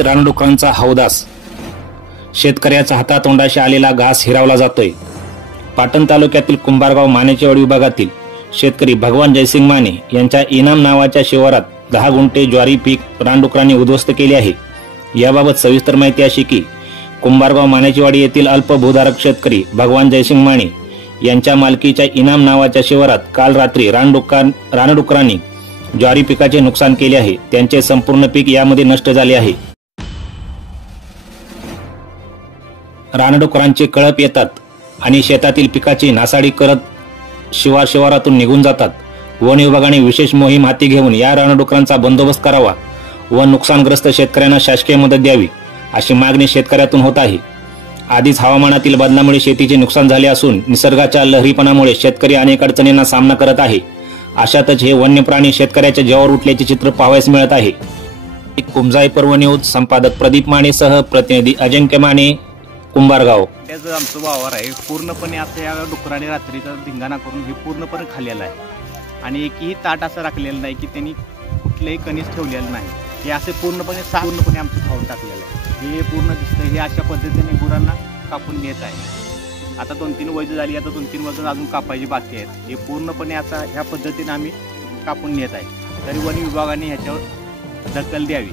रानडुकरांचा हौदास, शेतकऱ्याच्या हातातोंडाशी आलेला घास हिरावला जातोय। पाटण तालुक्यातील कुंभारगाव मानेचेवाडी विभागातील शेतकरी भगवान जयसिंग माने यांच्या इनाम नावाच्या शिवारात 10 गुंठे ज्वारी पीक रानडुकरांनी उद्ध्वस्त केले आहे। याबाबत सविस्तर माहिती अशी की कुंभारगाव मानेचेवाडी येथील अल्पभूधारक शेतकरी भगवान जयसिंग माने यांच्या मालकीच्या इनाम नावाच्या शिवारात काल रात्री रानडुकरांनी ज्वारी पिकाचे नुकसान केले आहे। त्यांचे संपूर्ण पीक यामध्ये नष्ट झाले आहे। रानडुकरांचे कळप येतात आणि शेतातील पिकाची नासाडी करत शिवारातून निघून जातात। वन विभागाने विशेष मोहीम हाती घेऊन या रानडुकरांचा बंदोबस्त करावा व नुकसानग्रस्त शेतकऱ्यांना शासकीय मदत द्यावी अशी मागणी शेतकऱ्यातून होत आहे। आधीच हवामानातील बदलामुळे शेतीचे नुकसान झाले असून निसर्गाच्या लहरीपणामुळे शेतकरी अनेक अडचणींना सामना करत आहे। अशातच हे वन्य प्राणी शेतकऱ्याच्या जीवावर उठल्याचे चित्र पाहावयास मिळत आहे। कुमजाई पर्व न्यूज संपादक प्रदीप माने सह प्रतिनिधी अजिंक्य माने, कुंभारगाव। त्याचं आमचं वावर आहे, पूर्णपणे आता या डुकराने रात्रीचा धिंगाणा करून हे पूर्णपणे खाल्लेलं आहे आणि एकही ताट असं राखलेलं नाही की त्यांनी कुठलेही कणीस ठेवलेलं नाही। हे असे पूर्णपणे आमचं खाऊन टाकलेलं आहे। हे पूर्ण दिसतं, हे अशा पद्धतीने गुरांना कापून नेत आहे। आता 2-3 वजन झाली, आता 2-3 वजन अजून कापायची बाकी आहेत। हे पूर्णपणे आता ह्या पद्धतीने आम्ही कापून नेत आहे। तरी वन विभागाने ह्याच्यावर दखल द्यावी।